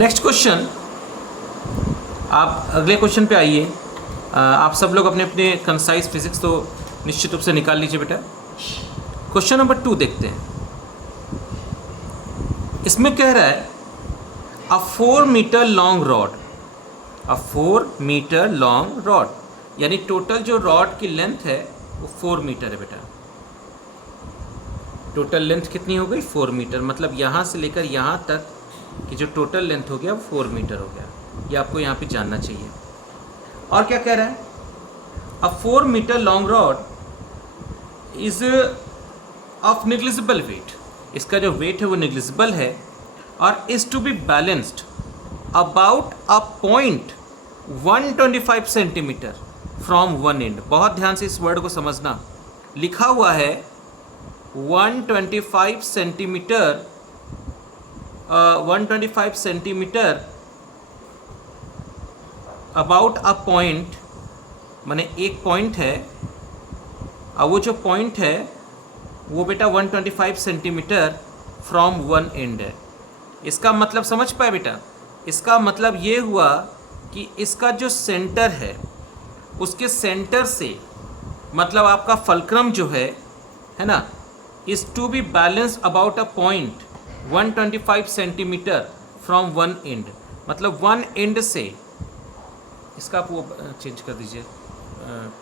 Next question, आप अगले question पे आइए। आप सब लोग अपने अपने कंसाइज फिजिक्स तो निश्चित रूप से निकाल लीजिए बेटा। क्वेश्चन नंबर 2 देखते हैं। इसमें कह रहा है a 4 metre long rod, a 4 metre long rod, यानी टोटल जो रॉड की लेंथ है वो 4 मीटर है बेटा। टोटल लेंथ कितनी हो गई? 4 मीटर। मतलब यहाँ से लेकर यहाँ तक कि जो टोटल लेंथ हो गया वो 4 मीटर हो गया। ये आपको यहाँ पे जानना चाहिए। और क्या कह रहा है? A 4 metre long rod is of negligible weight, इसका जो वेट है वो निग्लिजिबल है, और is to be balanced about a point 125 centimetre from one end. बहुत ध्यान से इस वर्ड को समझना। लिखा हुआ है 125 centimetre, 125 centimetre about a point, माने एक पॉइंट है, और वो जो पॉइंट है वो बेटा 125 सेंटीमीटर फ्रॉम वन एंड है। इसका मतलब समझ पाए बेटा? इसका मतलब ये हुआ कि इसका जो सेंटर है उसके सेंटर से, मतलब आपका फल्क्रम जो है ना, is to be balance about a point 125 centimetre from one end. मतलब वन एंड से, इसका आप वो चेंज कर दीजिए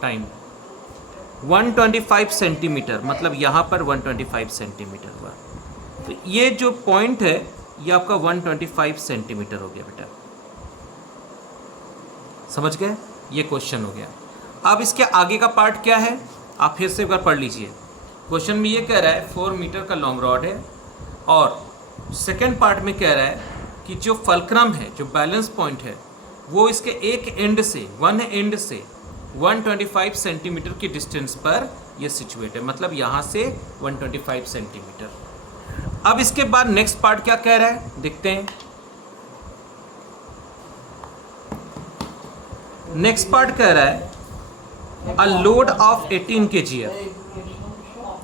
टाइम, 125 सेंटीमीटर, मतलब यहाँ पर 125 सेंटीमीटर हुआ। तो ये जो पॉइंट है ये आपका 125 सेंटीमीटर हो गया बेटा। समझ गए? ये क्वेश्चन हो गया। अब इसके आगे का पार्ट क्या है आप फिर से एक बार पढ़ लीजिए। क्वेश्चन में ये कह रहा है 4 मीटर का लॉन्ग रॉड है, और सेकेंड पार्ट में कह रहा है कि जो फल्क्रम है, जो बैलेंस पॉइंट है, वो इसके एक एंड से, वन एंड से 125 सेंटीमीटर की डिस्टेंस पर ये सिचुएट है। मतलब यहाँ से 125 सेंटीमीटर। अब इसके बाद नेक्स्ट पार्ट क्या कह रहा है देखते हैं। नेक्स्ट पार्ट कह रहा है a load of 18 kgf,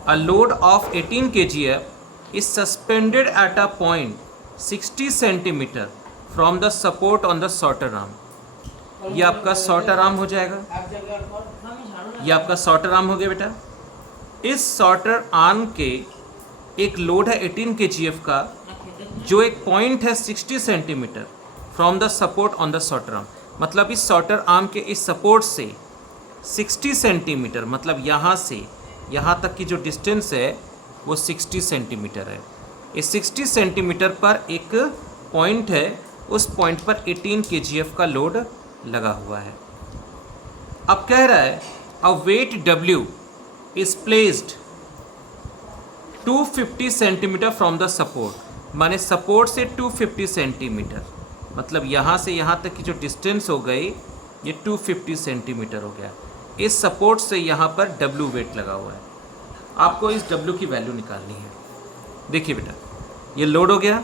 a load of 18 kgf is suspended at a point 60 centimeter from the support on the sorter arm। ये आपका सॉर्टर आर्म हो जाएगा, ये आपका सॉर्टर आर्म हो गया बेटा। इस सॉर्टर आर्म के एक लोड है 18 kgf का, जो एक पॉइंट है 60 centimetre from the support on the sorter arm. मतलब इस सॉर्टर आर्म के इस सपोर्ट से 60 सेंटीमीटर, मतलब यहाँ से यहाँ तक की जो डिस्टेंस है वो 60 सेंटीमीटर है। इस 60 सेंटीमीटर पर एक पॉइंट है, उस पॉइंट पर 18 kgf का लोड लगा हुआ है। अब कह रहा है a weight W is placed 250 centimetre from the support, माने सपोर्ट से 250 सेंटीमीटर, मतलब यहाँ से यहाँ तक की जो डिस्टेंस हो गई ये 250 सेंटीमीटर हो गया। इस सपोर्ट से यहाँ पर W वेट लगा हुआ है। आपको इस W की वैल्यू निकालनी है। देखिए बेटा, ये लोड हो गया।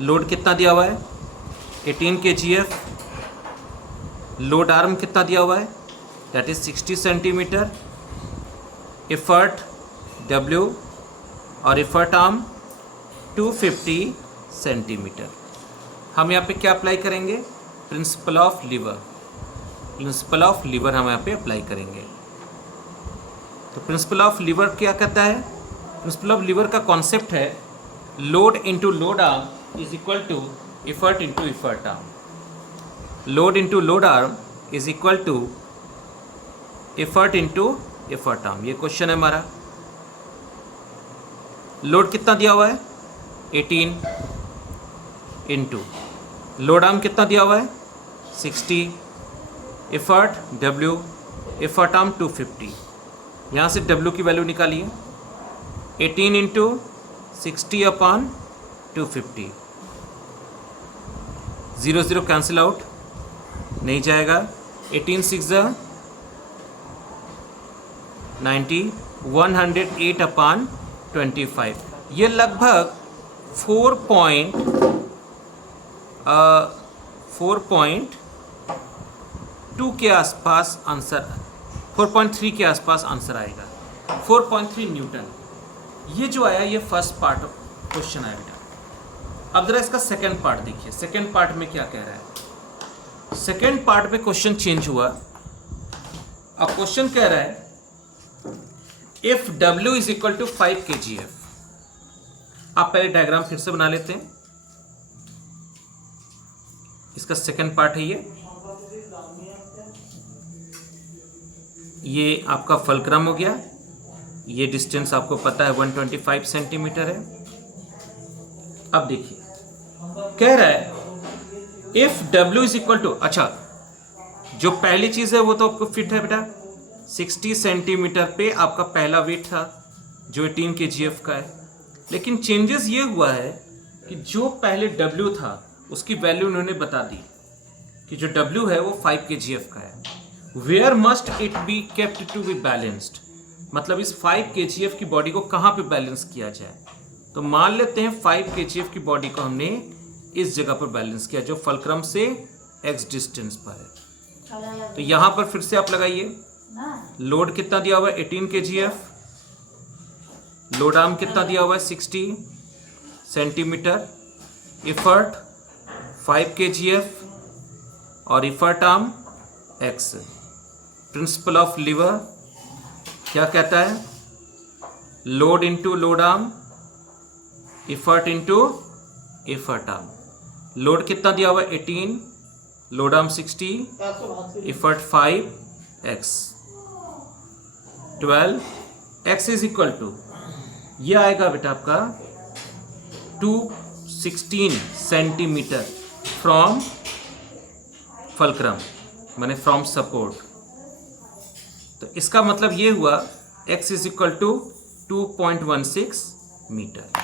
लोड कितना दिया हुआ है? 18 kgf। लोड आर्म कितना दिया हुआ है? That is 60 centimetre. Effort W और एफर्ट आर्म 250 सेंटीमीटर। हम यहाँ पे क्या अप्लाई करेंगे? Principle of lever. Principle of lever हम यहाँ पे अप्लाई करेंगे। तो प्रिंसिपल ऑफ लीवर क्या कहता है? प्रिंसिपल ऑफ लीवर का कॉन्सेप्ट है load into load arm is equal to effort into effort arm. Load into load arm is equal to effort into effort arm. ये क्वेश्चन है हमारा। लोड कितना दिया हुआ है? 18 इंटू लोड आर्म कितना दिया हुआ है? 60। Effort W, effort arm 250। यहाँ से W की वैल्यू निकालिए। 18 इंटू 60 अपॉन 250। 0 0 कैंसिल आउट, नहीं जाएगा। 18 6 90, 108 अपॉन 25। ये लगभग 4.2 के आसपास आंसर, 4.3 के आसपास आंसर आएगा। 4.3 न्यूटन। ये जो आया ये फर्स्ट पार्ट ऑफ क्वेश्चन आया बेटा। अब जरा इसका सेकेंड पार्ट देखिए, सेकेंड पार्ट में क्या कह रहा है। सेकेंड पार्ट में क्वेश्चन चेंज हुआ। अब क्वेश्चन कह रहा है if W is equal to 5 kgf। आप पहले डायग्राम फिर से बना लेते हैं। इसका सेकेंड पार्ट है ये आपका फल्क्रम हो गया। ये डिस्टेंस आपको पता है 125 सेंटीमीटर है। अब देखिए कह रहा है if W is equal to, अच्छा जो पहली चीज है वो तो आपको फिट है बेटा, 60 सेंटीमीटर पे आपका पहला वेट था जो 18 kgf का है। लेकिन चेंजेस ये हुआ है कि जो पहले W था उसकी वैल्यू उन्होंने बता दी कि जो W है वो 5 kgf का है। Where must it be kept to be balanced, मतलब इस 5 kgf की बॉडी को कहाँ पे बैलेंस किया जाए। तो मान लेते हैं 5 kgf की बॉडी को हमने इस जगह पर बैलेंस किया जो फल्क्रम से x डिस्टेंस पर है। तो यहां पर फिर से आप लगाइए, लोड कितना दिया हुआ है 18 kgf, लोड आर्म कितना दिया हुआ है 60 सेंटीमीटर, इफर्ट 5 kgf और effort arm x। Principle of lever क्या कहता है, load into load arm, effort into effort arm. Load कितना दिया हुआ है 18, load arm 60, effort 5x 12, x is equal to ये आएगा बेटा आपका 216 सेंटीमीटर फ्रॉम फल्क्रम, माने फ्रॉम सपोर्ट। तो इसका मतलब ये हुआ x is equal to 2.16 metre.